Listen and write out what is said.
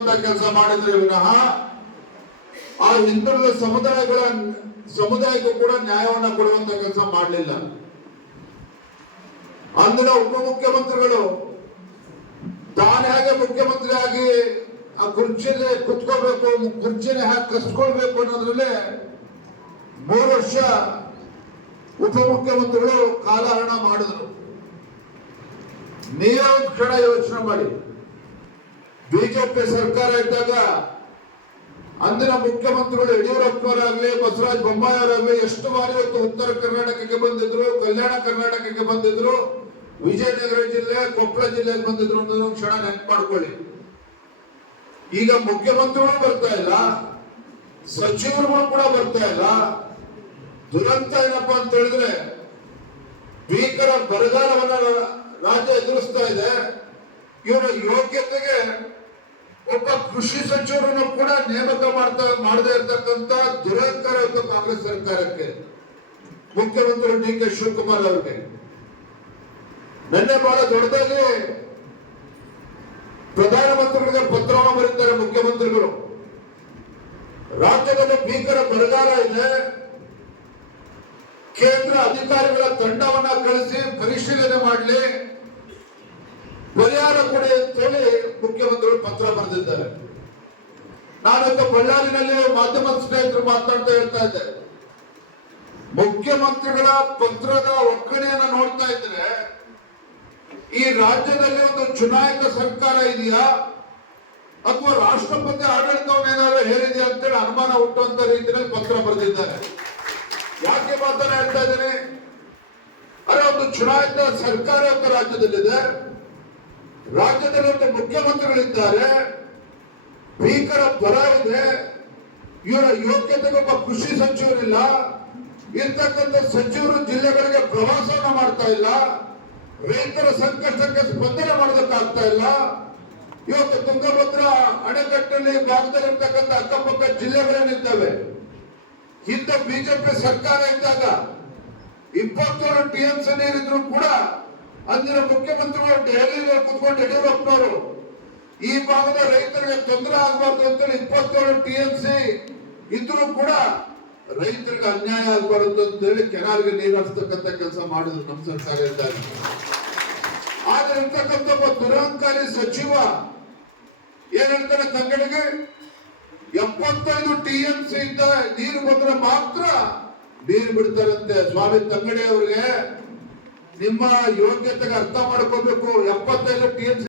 ಕೆಲಸ ಮಾಡಿದ್ರೆ ವಿನಃ ಆ ಹಿಂದುಳಿದ ಸಮುದಾಯಕ್ಕೂ ಕೂಡ ನ್ಯಾಯವನ್ನ ಕೊಡುವಂತ ಕೆಲಸ ಮಾಡಲಿಲ್ಲ. ಅಂದಿನ ಉಪಮುಖ್ಯಮಂತ್ರಿಗಳು ತಾನೇ ಹಾಗೆ ಮುಖ್ಯಮಂತ್ರಿ ಆಗಿ ಆ ಕುರ್ಚಿಯಲ್ಲಿ ಕುತ್ಕೋಬೇಕು, ಕುರ್ಚಿನ ಹಾಕಿ ಕಸ್ಕೊಳ್ಬೇಕು ಅನ್ನೋದ್ರಲ್ಲೇ 3 ವರ್ಷ ಉಪಮುಖ್ಯಮಂತ್ರಿಗಳು ಕಾಲಹರಣ ಮಾಡಿದ್ರು. ನೀವೊಂದು ಕ್ಷಣ ಯೋಚನೆ ಮಾಡಿ, ಬಿಜೆಪಿ ಸರ್ಕಾರ ಇದ್ದಾಗ ಅಂದಿನ ಮುಖ್ಯಮಂತ್ರಿಗಳು ಯಡಿಯೂರಪ್ಪನವರಾಗ್ಲಿ ಬಸವರಾಜ ಬೊಮ್ಮಾಯಿ ಅವರಾಗ್ಲಿ ಎಷ್ಟು ಬಾರಿ ಉತ್ತರ ಕರ್ನಾಟಕಕ್ಕೆ ಬಂದಿದ್ರು, ಕಲ್ಯಾಣ ಕರ್ನಾಟಕಕ್ಕೆ ಬಂದಿದ್ರು, ವಿಜಯನಗರ ಜಿಲ್ಲೆ, ಕೊಪ್ಪಳ ಜಿಲ್ಲೆಗೆ ಬಂದಿದ್ರು ಅನ್ನೋದು ಕ್ಷಣ ನೆನಪು ಮಾಡ್ಕೊಳ್ಳಿ. ಈಗ ಮುಖ್ಯಮಂತ್ರಿಗಳು ಬರ್ತಾ ಇಲ್ಲ, ಸಚಿವರುಗಳು ಕೂಡ ಬರ್ತಾ ಇಲ್ಲ. ದುರಂತ ಏನಪ್ಪಾ ಅಂತ ಹೇಳಿದ್ರೆ ಭೀಕರ ಬರಗಾಲವನ್ನ ರಾಜ್ಯ ಎದುರಿಸ್ತಾ ಇದೆ. ಇವರ ಯೋಗ್ಯತೆಗೆ ಒಬ್ಬ ಕೃಷಿ ಸಚಿವರನ್ನು ಕೂಡ ನೇಮಕ ಮಾಡದೇ ಇರತಕ್ಕಂತ ದುರಂಕಾರ ಇತ್ತು ಕಾಂಗ್ರೆಸ್ ಸರ್ಕಾರಕ್ಕೆ, ಮುಖ್ಯಮಂತ್ರಿ ಡಿ.ಕೆ. ಶಿವಕುಮಾರ್ ಅವರಿಗೆ. ನಿನ್ನೆ ಬಹಳ ದೊಡ್ಡದಾಗಿ ಪ್ರಧಾನಮಂತ್ರಿಗಳಿಗೆ ಪತ್ರವನ್ನು ಬರೀತಾರೆ ಮುಖ್ಯಮಂತ್ರಿಗಳು. ರಾಜ್ಯದಲ್ಲಿ ಭೀಕರ ಬರಗಾಲ ಇದೆ, ಕೇಂದ್ರ ಅಧಿಕಾರಿಗಳ ತಂಡವನ್ನ ಕಳಿಸಿ ಪರಿಶೀಲನೆ ಮಾಡಲಿ, ಪರಿಹಾರ ಕೊಡಿ ಅಂತೇಳಿ ಮುಖ್ಯಮಂತ್ರಿಗಳು ಪತ್ರ ಬರೆದಿದ್ದಾರೆ. ನಾನಂತ ಬಳ್ಳಾರಿನಲ್ಲಿ ಮಾಧ್ಯಮ ಸ್ನೇಹಿತರು ಮಾತನಾಡ್ತಾ ಹೇಳ್ತಾ ಇದ್ದೆ, ಮುಖ್ಯಮಂತ್ರಿಗಳ ಪತ್ರದ ಒಕ್ಕಣೆಯನ್ನ ನೋಡ್ತಾ ಇದ್ರೆ ಈ ರಾಜ್ಯದಲ್ಲಿ ಒಂದು ಚುನಾಯಿತ ಸರ್ಕಾರ ಇದೆಯಾ ಅಥವಾ ರಾಷ್ಟ್ರಪತಿ ಆಡಳಿತವನ್ನೇನಾದ್ರೂ ಹೇರಿದೆಯಾ ಅಂತೇಳಿ ಅನುಮಾನ ಹುಟ್ಟುವಂತ ರೀತಿಯಲ್ಲಿ ಪತ್ರ ಬರೆದಿದ್ದಾರೆ. ಯಾಕೆ ಮಾತನ್ನ ಹೇಳ್ತಾ ಇದ್ದೀನಿ? ಅರೆ, ಒಂದು ಚುನಾಯಿತ ಸರ್ಕಾರ ಅಂತ ರಾಜ್ಯದಲ್ಲಿದೆ, ರಾಜ್ಯದಲ್ಲಿ ಒಂದು ಮುಖ್ಯಮಂತ್ರಿಗಳಿದ್ದಾರೆ, ಭೀಕರ ಬರ ಇದೆ, ಇವರ ಯೋಗ್ಯತೆಗೆ ಒಬ್ಬ ಕೃಷಿ ಸಚಿವರಿಲ್ಲ, ಇರ್ತಕ್ಕಂಥ ಸಚಿವರು ಜಿಲ್ಲೆಗಳಿಗೆ ಪ್ರವಾಸವನ್ನ ಮಾಡ್ತಾ ಇಲ್ಲ, ರೈತರ ಸಂಕಷ್ಟಕ್ಕೆ ಸ್ಪಂದನೆ ಮಾಡೋದಕ್ಕಾಗ್ತಾ ಇಲ್ಲ. ಇವತ್ತು ತುಂಗಭದ್ರಾ ಅಣೆಕಟ್ಟಲ್ಲಿ ಭಾಗದಲ್ಲಿರ್ತಕ್ಕಂಥ ಅಕ್ಕಪಕ್ಕ ಜಿಲ್ಲೆಗಳೇನಿದ್ದಾವೆ, ಹಿಂದೆ ಬಿಜೆಪಿ ಸರ್ಕಾರ ಇದ್ದಾಗ 27 TMC ನೀರಿದ್ರು ಕೂಡ ಅಂದಿನ ಮುಖ್ಯಮಂತ್ರಿಗಳು ದೆಹಲಿಯಲ್ಲಿ ಕುತ್ಕೊಂಡು ಯಡಿಯೂರಪ್ಪನವರು ಈ ಭಾಗದ ರೈತರಿಗೆ ತೊಂದರೆ ಆಗಬಾರ್ದು ಅಂತೇಳಿ 27 TMC ಇದ್ರೂ ಕೂಡ ರೈತರಿಗೆ ಅನ್ಯಾಯ ಆಗಬಾರದು ಅಂತೇಳಿ ಕೆನಾಲ್ಗೆ ನೀರು ಹರಿಸ್ತಕ್ಕಂಥ ಕೆಲಸ ಮಾಡಿದ್ರು ನಮ್ಮ ಸರ್ಕಾರ ಇದ್ದಾಗ. ಆದ್ರೆ ಇರ್ತಕ್ಕಂಥ ಒಬ್ಬ ದುರಹಂಕಾರಿ ಸಚಿವ ಏನ್ ಹೇಳ್ತಾರೆ, ತಂಗಡಿಗೆ 75 TMC ಇದ್ದ ನೀರು ಬಂದ್ರೆ ಮಾತ್ರ ನೀರು ಬಿಡ್ತಾರಂತೆ. ಸ್ವಾಮಿ ತಂಗಡಿ ಅವರಿಗೆ ನಿಮ್ಮ ಯೋಗ್ಯತೆಗೆ ಅರ್ಥ ಮಾಡ್ಕೋಬೇಕು. 75 TMC